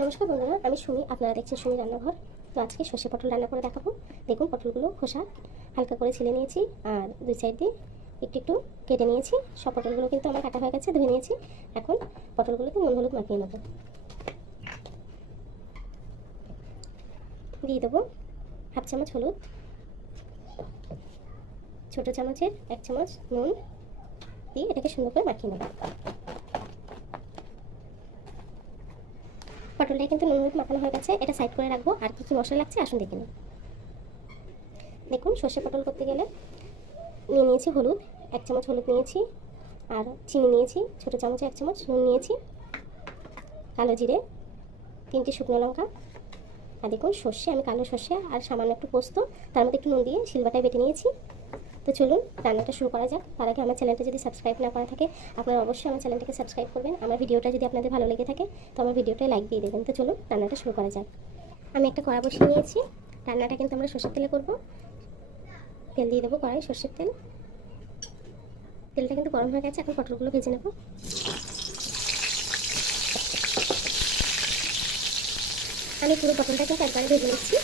নমস্কার বন্ধুরা, আমি সুমি। আপনারা দেখছেন সুমি রান্নাঘর। তো আজকে সর্ষে পটল রান্না করে দেখাবো। দেখুন, পটলগুলো খোসা হালকা করে ছিলে নিয়েছি আর দুই সাইড দিয়ে একটু একটু কেটে নিয়েছি। সব পটলগুলো কিন্তু আমার কাটা হয়ে গেছে, ধুয়ে নিয়েছি। এখন পটলগুলোতে নুন হলুদ মাখিয়ে নেব। দিয়ে দেবো হাফ চামচ হলুদ, ছোটো চামচের 1 চামচ নুন দিয়ে এটাকে সুন্দর করে মাখিয়ে নেব। পটলটা কিন্তু নুন হলুদ মাখানো হয়ে গেছে, এটা সাইড করে রাখবো। আর কী কী মশলা লাগছে আসুন দেখে নিন। দেখুন, সর্ষে পটল করতে গেলে নিয়ে নিয়েছি হলুদ, 1 চামচ হলুদ নিয়েছি, আর চিনি নিয়েছি ছোটো চামচে 1 চামচ, নুন নিয়েছি, কালো জিরে, 3টে শুকনো লঙ্কা, আর দেখুন সর্ষে, আমি কালো সর্ষে আর সামান্য একটু পোস্ত, তার মধ্যে একটু নুন দিয়ে শিলবাটায় বেটে নিয়েছি। তো চলুন রান্নাটা শুরু করা যাক। তার আগে আমার চ্যানেলটা যদি সাবস্ক্রাইব না করা থাকে, আপনারা অবশ্যই আমার চ্যানেলটাকে সাবস্ক্রাইব করবেন। আমার ভিডিওটা যদি আপনাদের ভালো লেগে থাকে তো আমার ভিডিওটায় লাইক দিয়ে দেবেন। তো চলুন রান্নাটা শুরু করা যাক। আমি একটা কড়া বসিয়ে নিয়েছি। রান্নাটা কিন্তু আমরা সর্ষের তেলে করব। তেল দিয়ে দেবো কড়াই, সর্ষের তেল। তেলটা কিন্তু গরম হয়ে গেছে, এখন পটলগুলো ভেজে নেব। আমি পুরো পটলটা কিন্তু একবারে ভেজে নিচ্ছি।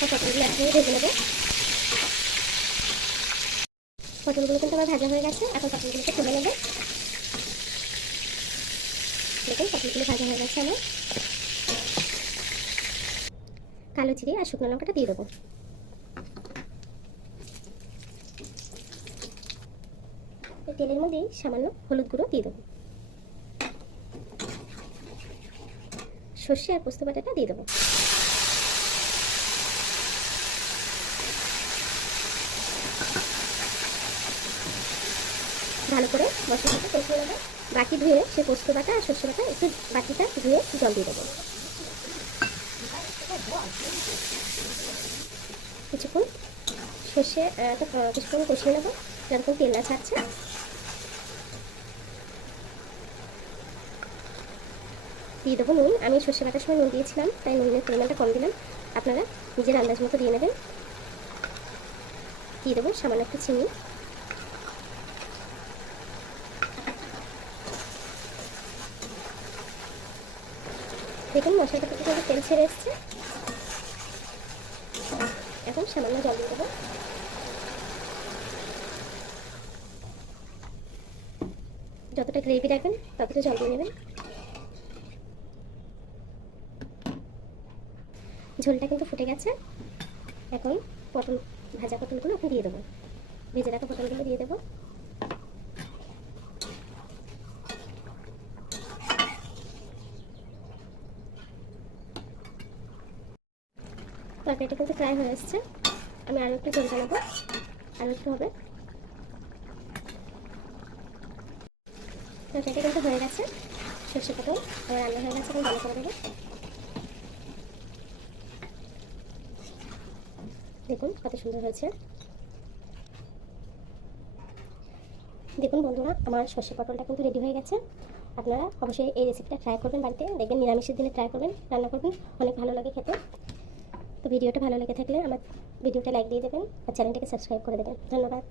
পটলগুলো একসঙ্গে ভেজে নেব। পটলগুলো কিন্তু আমার ভাজা হয়ে গেছে, এখন পটলগুলোকে তুলে নেব। দেখুন, পটলগুলো ভাজা হয়ে গেছে আমার। কালো জিরে আর শুকনো লঙ্কাটা দিয়ে দেবো। তেলের মধ্যেই সামান্য হলুদ গুঁড়ো দিয়ে দেবো। সর্ষে আর পোস্ত বাটাটা দিয়ে দেবো। ভালো করে মশলাটা কষিয়ে নেবো। বাটি ধুয়ে সে পোস্ত বাটা আর সর্ষে বাটা একটু বাটিটা ধুয়ে জল দিয়ে দেবো। কিছুক্ষণ সর্ষে কিছুক্ষণ কষিয়ে নেবো যতক্ষণ তেল না ছাড়ছে। দিয়ে দেবো নুন। আমি সর্ষে বাটার সময় নুন দিয়েছিলাম, তাই নুনের পরিমাণটা কম দিলাম। আপনারা নিজের আন্দাজ মতো দিয়ে নেবেন। দিয়ে দেবো সামান্য একটু চিনি। দেখুন, মশলাটা থেকে কিন্তু তেল ছেড়ে এসছে। এখন সামান্য জল দিয়ে দেবো। যতটা গ্রেভি রাখবেন ততটা জল দিয়ে নেবেন। ঝোলটা কিন্তু ফুটে গেছে। এখন ভাজা পটলগুলো এখন দিয়ে দেবো। ভেজে রাখা পটলগুলো দিয়ে দেবো। তরকারিটা কিন্তু ফ্রাই হয়ে এসছে। আমি আরও একটু ঝোল বানাবো, আরও একটু হবে। তরকারিটা কিন্তু হয়ে গেছে। সর্ষে পটল আমার রান্না হয়ে গেছে, এখন ভালো করে দেবো। দেখুন কত সুন্দর হয়েছে। দেখুন বন্ধুরা, আমার সর্ষে পটলটা কিন্তু রেডি হয়ে গেছে। আপনারা অবশ্যই এই রেসিপিটা ট্রাই করবেন বাড়িতে। দেখবেন নিরামিষের দিনে ট্রাই করবেন, রান্না করবেন, অনেক ভালো লাগে খেতে। তো ভিডিওটা ভালো লেগে থাকলে আমার ভিডিওটা লাইক দিয়ে দেবেন আর চ্যানেলটাকে সাবস্ক্রাইব করে দেবেন। ধন্যবাদ।